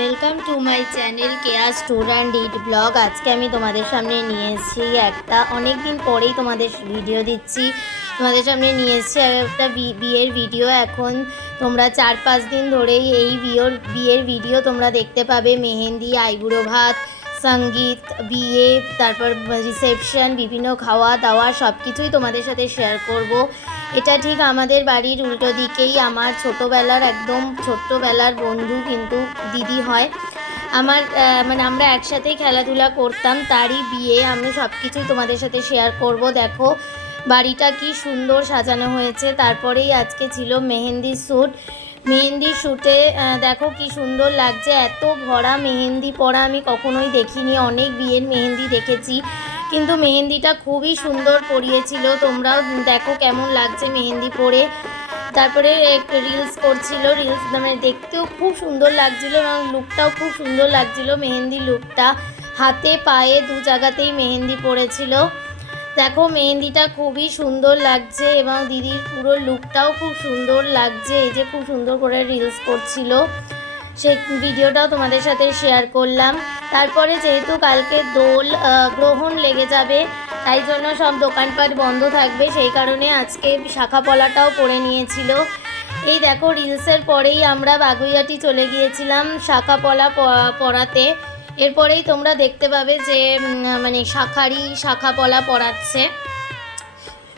Welcome to my channel Keya store and it blog. আজকে আমি তোমাদের সামনে নিয়ে এসেছি একটা অনেক দিন পরেই তোমাদের ভিডিও দিচ্ছি। তোমাদের সামনে নিয়ে এসেছি একটা বিয়ের ভিডিও। এখন তোমরা 4-5 দিন ধরেই এই বিয়ের ভিডিও তোমরা দেখতে পাবে। মেহেন্দি, আইবুড়ো ভাত, সঙ্গীত, বিয়ে, তারপর রিসেপশন, বিভিন্ন খাওয়া দাওয়া সব কিছুই তোমাদের সাথে শেয়ার করব। এটা ঠিক আমাদের বাড়ির উল্টো দিকেই আমার ছোটোবেলার একদম ছোট্টবেলার বন্ধু কিন্তু দিদি হয় আমার। মানে আমরা একসাথেই খেলাধুলা করতাম, তারই বিয়ে। আমি সব কিছুই তোমাদের সাথে শেয়ার করব। দেখো বাড়িটা কি সুন্দর সাজানো হয়েছে। তারপরেই আজকে ছিল মেহেন্দি শ্যুট। মেহেন্দি শ্যুটে দেখো কি সুন্দর লাগছে। এত ভরা মেহেন্দি পরা আমি কখনোই দেখিনি। অনেক বিয়ের মেহেন্দি দেখেছি, কিন্তু মেহেন্দিটা খুবই সুন্দর পরিয়েছিল। তোমরাও দেখো কেমন লাগছে মেহেন্দি পরে। তারপরে রিলস করছিল, রিলস মানে দেখতেও খুব সুন্দর লাগছিল এবং লুকটাও খুব সুন্দর লাগছিল। মেহেন্দি লুকটা হাতে পায়ে দু জায়গাতেই মেহেন্দি পড়েছিল। দেখো মেহেন্দিটা খুবই সুন্দর লাগছে এবং দিদির পুরো লুকটাও খুব সুন্দর লাগছে। এই যে খুব সুন্দর করে রিলস করছিল, সেই ভিডিওটাও তোমাদের সাথে শেয়ার করলাম। তারপরে যেহেতু কালকে দোল গ্রহণ লেগে যাবে, তাই জন্য সব দোকানপাট বন্ধ থাকবে, সেই কারণে আজকে শাখা পলাটাও পরে নিয়েছিল। এই দেখো রিলসের পরেই আমরা বাগুইয়াটি চলে গিয়েছিলাম শাখা পলা পরাতে। এরপরেই তোমরা দেখতে পাবে যে মানে শাখা পলা পরাচ্ছে।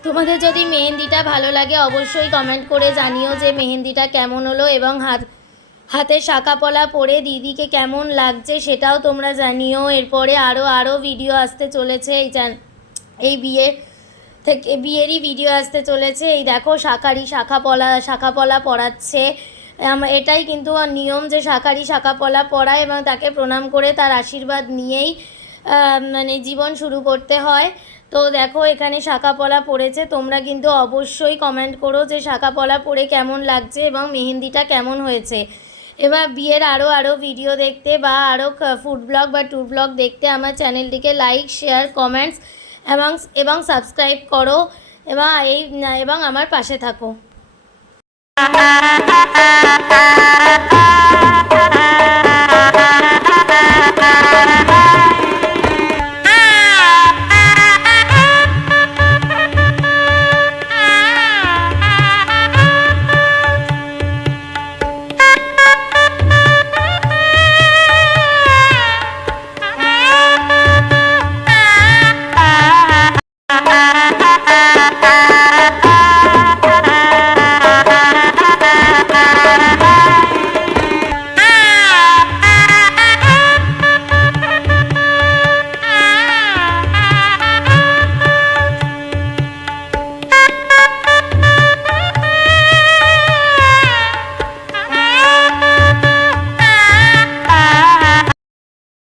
তোমাদের যদি মেহেন্দিটা ভালো লাগে অবশ্যই কমেন্ট করে জানিও যে মেহেন্দিটা কেমন হলো এবং হাতে শাখা পলা পরে দিদিকে কেমন লাগছে সেটাও তোমরা জানিও। এরপরে আরও ভিডিও আসতে চলেছে। এই বিয়েরই ভিডিও আসতে চলেছে। এই দেখো শাখা পলা পরাচ্ছে। এটাই কিন্তু নিয়ম যে শাখা পলা পরায় এবং তাকে প্রণাম করে তার আশীর্বাদ নিয়েই মানে জীবন শুরু করতে হয়। তো দেখো এখানে শাখা পলা পড়েছে। তোমরা কিন্তু অবশ্যই কমেন্ট করো যে শাখা পলা পরে কেমন লাগছে এবং মেহেন্দিটা কেমন হয়েছে। এবার বিয়ের আরও ভিডিও দেখতে বা আরও ফুড ব্লগ বা ট্যুর ব্লগ দেখতে আমার চ্যানেলটিকে লাইক, শেয়ার, কমেন্টস এবং সাবস্ক্রাইব করো এবং আমার পাশে থাকো।